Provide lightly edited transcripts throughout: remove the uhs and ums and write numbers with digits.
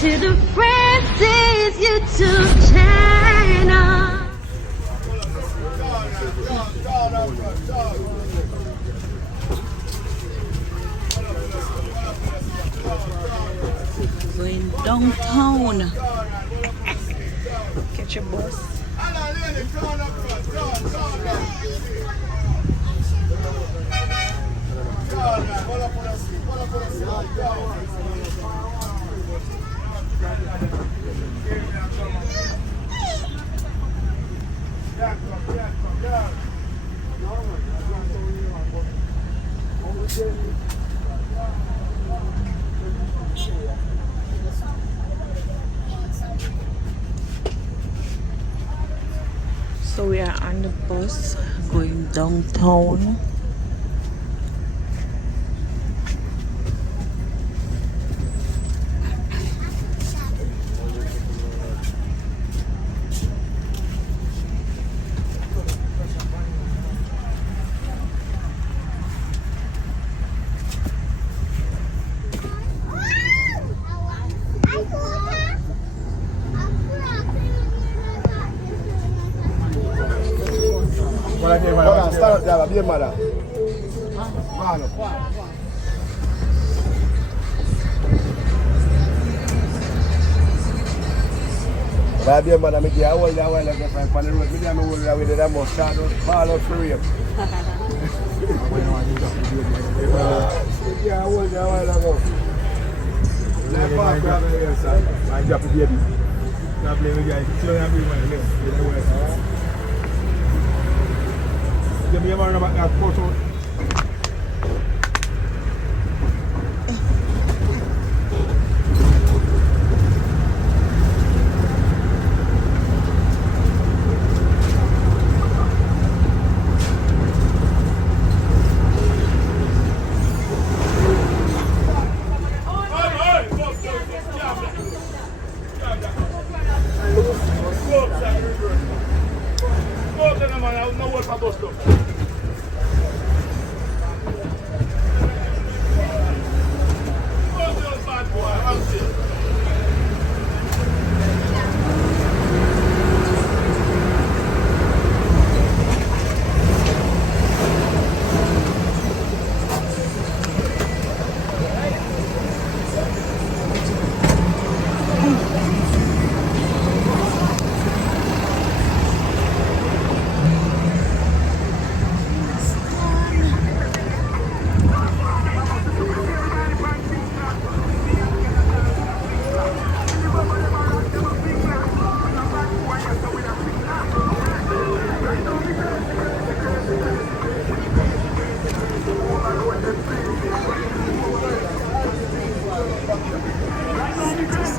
to the Francis YouTube channel. Going downtown. Catch a bus. So we are on the bus going downtown. Start there, be a mother. Be a mother, make you hold that while I get from the road. Me and me hold that with the must start to fall out for you. Yeah, hold that while I go. Let's park grab it here, sir. I drop the baby. Not blame the guy. Still have everyone. Give me a man about that photo.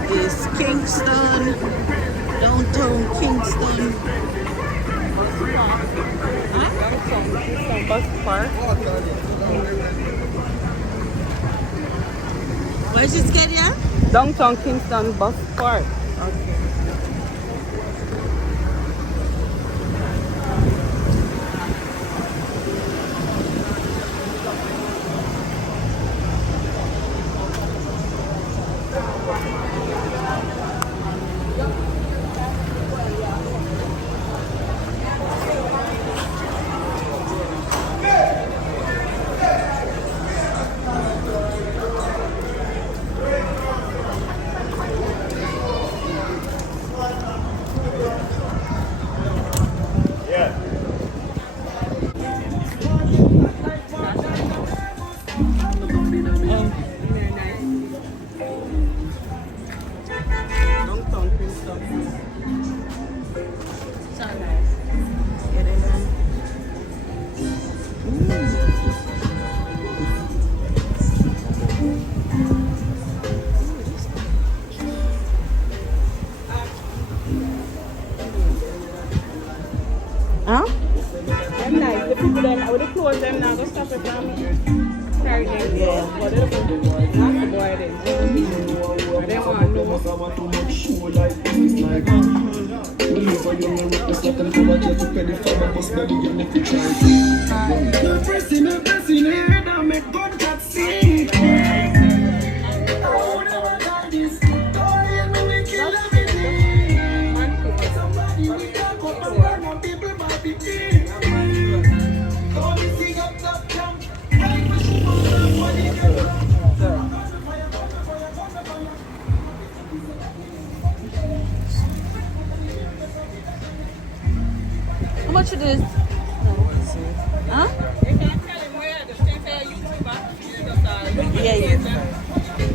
This is Kingston, downtown Kingston. Downtown Kingston bus park. Where's this get here? Downtown Kingston bus park. Okay. Huh? Them nice. The people them, I would have closed them now. Go stop it from carry them. Yeah. Whatever. Not the boy them. I don't want no more. Too much show like this. Like, whenever you're in the second for what you have to pay the father, must be the next chance. You're pressing it, and make God sing. Oh, never got this. much it is? Huh? You can tell him where the thing say YouTuber. You just Yeah, yeah.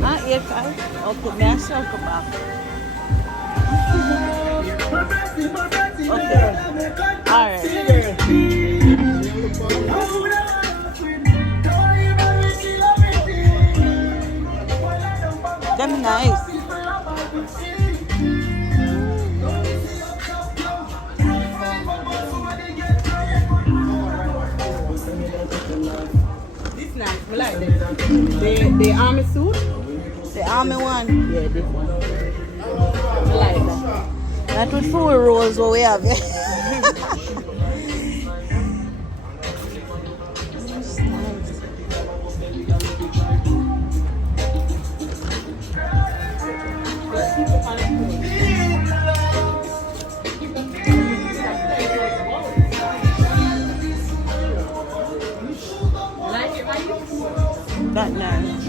Huh? Yeah, okay. Okay, may I circle back? Okay. Alright. Them nice. This nice. I like this. The army suit. The army one. Yeah, this one. I like that. That with full rolls what we have. Yeah. That's nice. Like it, right? That nice.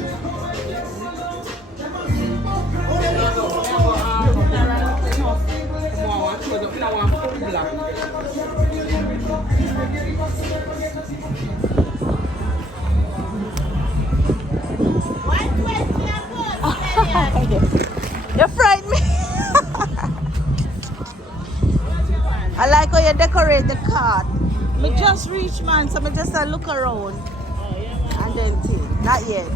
You frightened me. I like how you decorate the cart. Me just reach, man, so me just look around and then see. Not yet.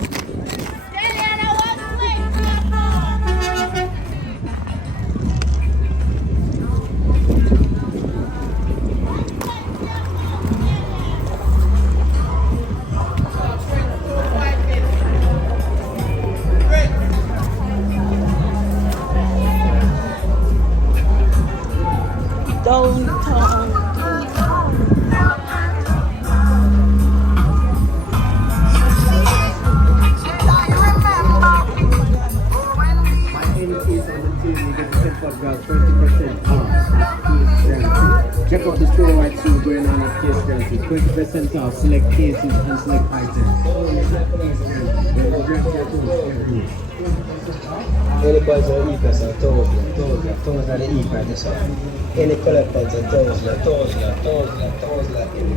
Downtown. Check out the store right soon going on at Kingston. 20% off select cases and select items. Any buds are equals are toes are the equal this one. Any color buds are toes, any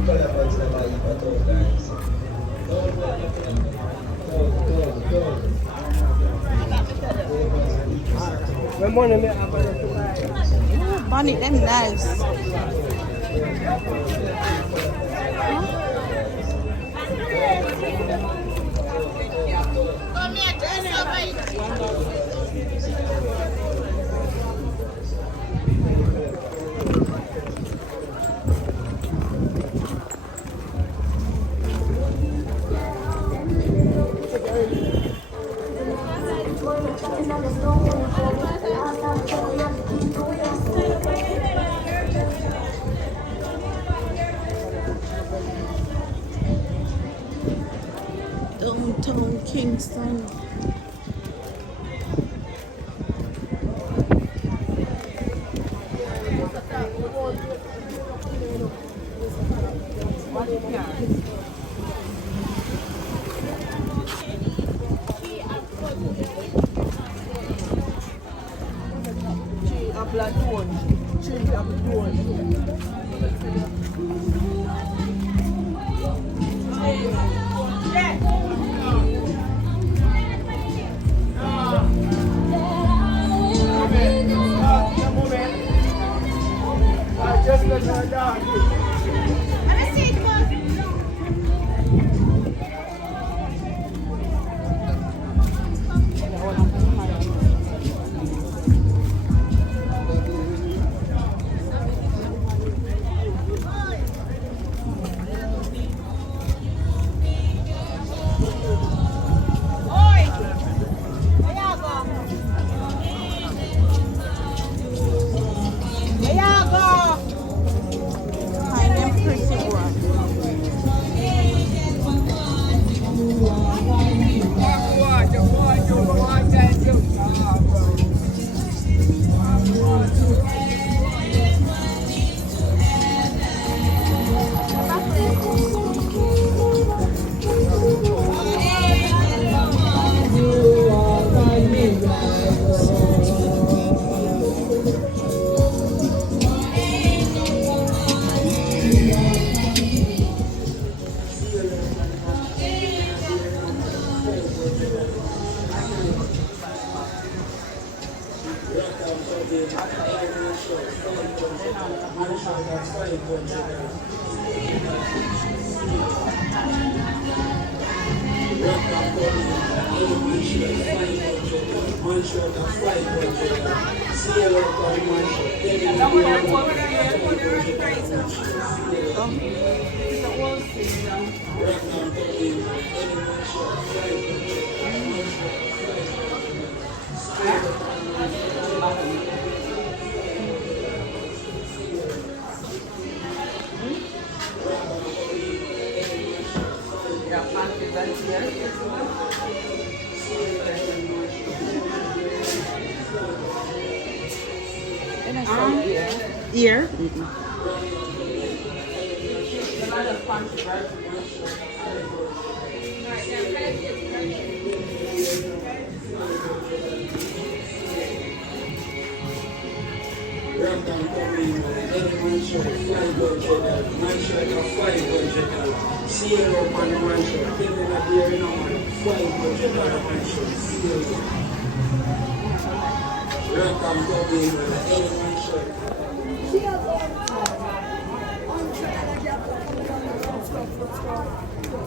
color buds are equal toes, Bonnie, them nice. Downtown Kingston. Find them pretty one. Here.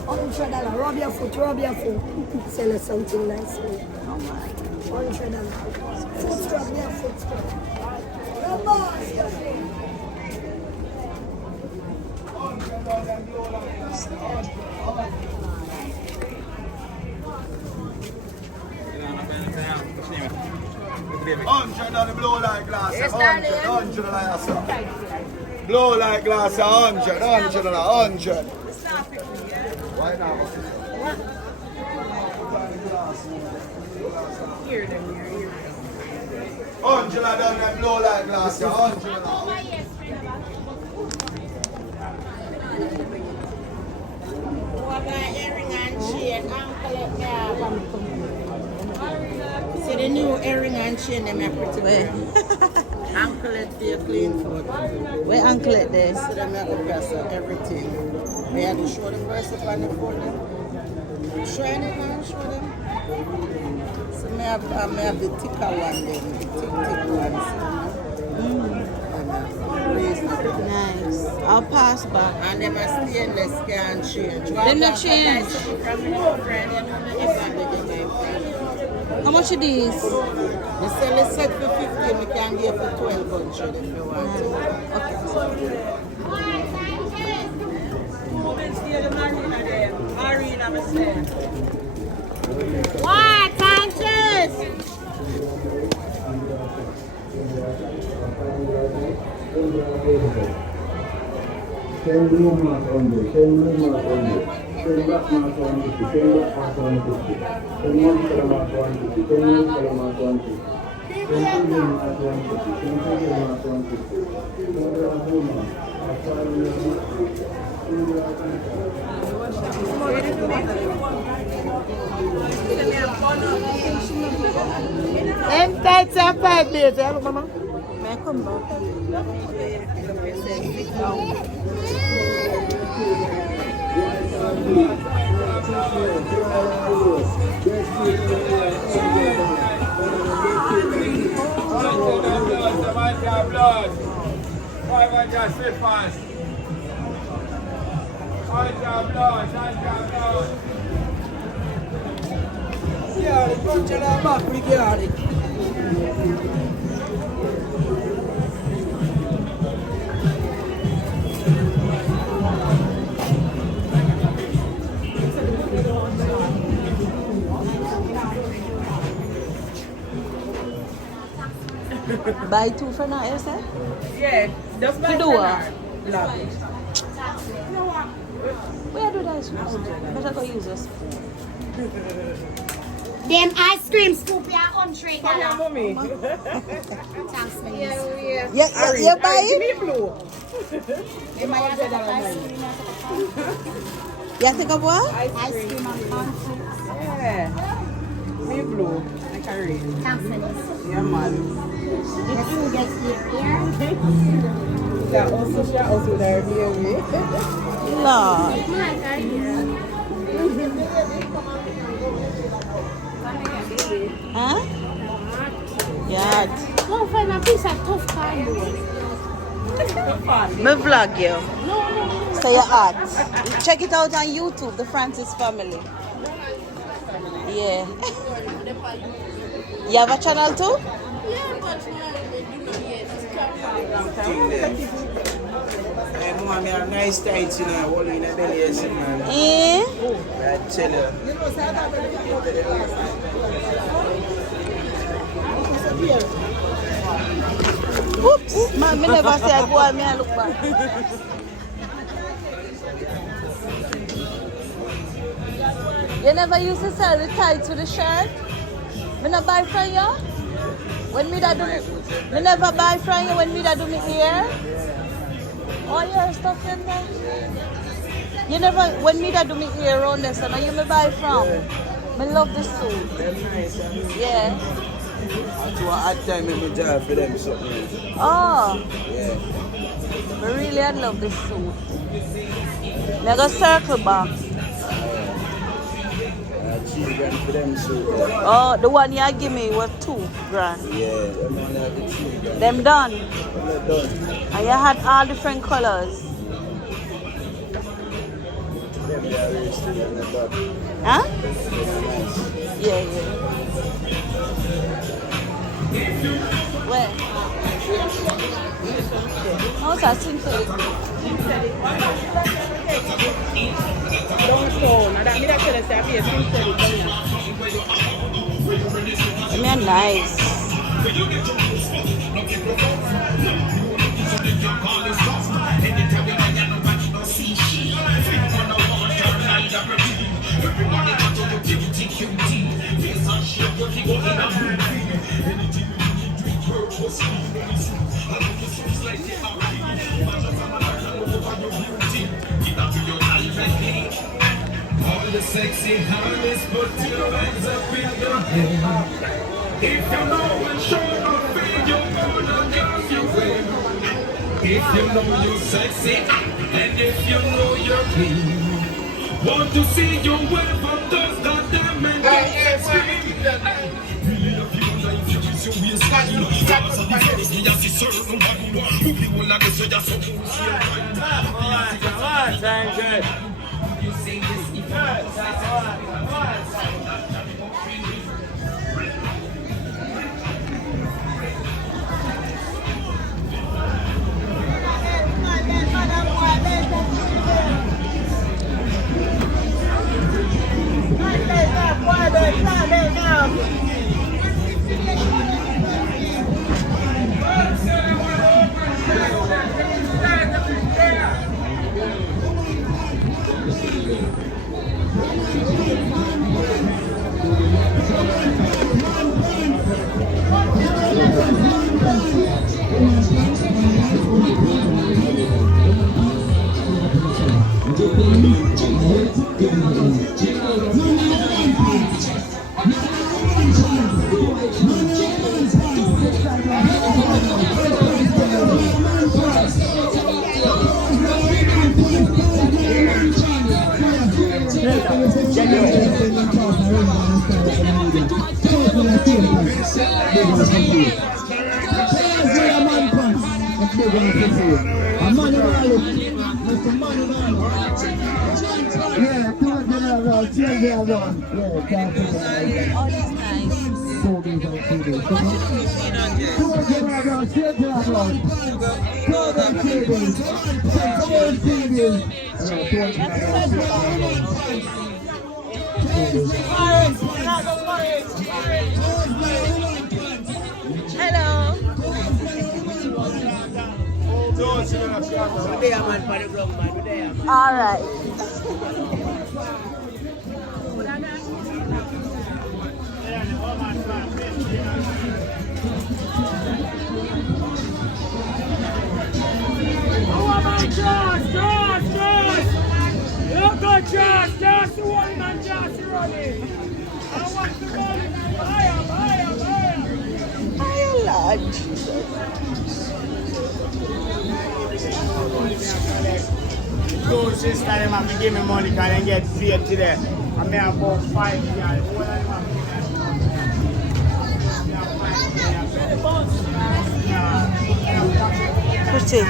$100. Rub your foot, rub your foot. Sell us something nice. $100. Foot scrub your foot scrub. Rub us, your foot. $100 blow like glass, $100 like that. Blow like glass, $100. Why not? Here, them here. $100 them blow like glass, $100. See the new earring and chain, them are pretty well. Anklet for your clean foot. Where anklet there? So them are the press of everything. We have to show the press up on the foot. Shine it and show them. So I have the thicker one then, the thick ones. Nice. I'll pass back. And them are stainless, can't change. Them not change. How much are these? We sell a set for 50, we can give for 1200 if you want. Okay. What, Sanchez? Same blue mark on the, same blue mark on the, same black mark on the, same black mark on the, same one color mark on the, same one color mark on the, same blue mark on the, same blue mark on the, same blue mark. Them tights are 5 days, hello mama. May I come back? Buy 2 for now, you say? Yeah, just buy You do for what? now. Where do that use? Better go use a spoon. Them ice cream scoop, yeah, $100. For your mommy. Thanks, man. You buy Give it? me blue. Them I have ice cream. You take a what? Ice cream and country. Yeah. Me blue. I carry it. Thanks, man. Yeah, man. Let's see, guys, here. That also there, baby. Lord. Huh? Yeah. Go find a piece of tough cardboard. Me vlog you. No. Say your art. Check it out on YouTube, the Francis family. Yeah. You have a channel too? Yeah, but we do not yet. Hey, mama, me have nice tights, you know, all in the belly, yes, man. Eh? I tell you. Oops. Man, me never say I go and me I look back. You never used to sell the tights with the shirt? Me not buy from you? When me that do me never buy from you when me that do me hair? All your stuff in there? You never, when me that do me hair around there, so now you me buy from? Me love this suit. Yeah. To a hard time in my job for them something. Oh. Yeah. I really I love this suit. Me go circle back. $3,000 for them suit. Oh, the one you give me was $2,000. Yeah, them only have the $3,000. Them done. They're done. And you had all different colors. Them they are really still on the top. Huh? They're nice. Yeah. Where? How's that synthetic? Downtown. And that me that tell us that be a synthetic down. They're nice. All the sexy harness, put your hands up in the air. If you know and show up, you're gonna get you win. If you know you're sexy, and if you know you're clean, want to see you wave up those goddamn and get scream. Really, if you like you with your waistline, stars of the first, me as the certain one, who be one of the so you're supposed to you sing this Hello. All right. Just the one man, just running. I want to go higher. Hi, Lord. Two sister them have to give me money because they get paid today. I may have about 5 years. Gucci.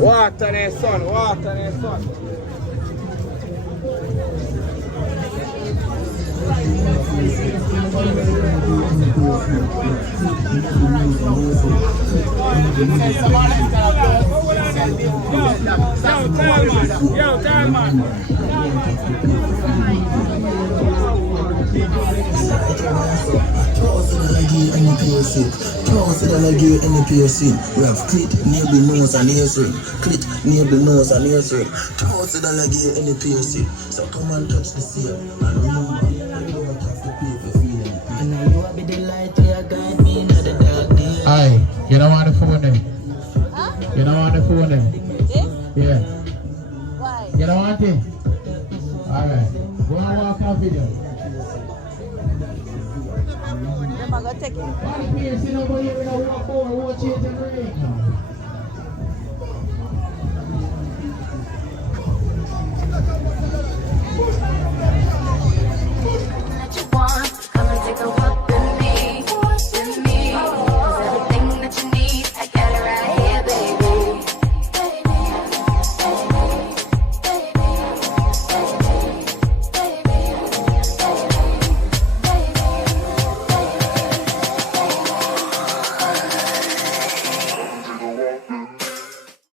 Water and sun, water and sun. Yo, tell man. We have clit, nibble, nose, and ears ring. Clit, nibble, nose, and ears ring. $1,000 any piercing. So come and touch the seal. And remember, you don't have to pay for feeling the pain. And you will be the light to guide me in the dark day. Aye, you don't want the phone then? Huh? You don't want the phone then? Yeah. Why? You don't want it? Alright. Go and walk our video. I'm going to take it. Why the piercing over here with a walk over, watch it and break?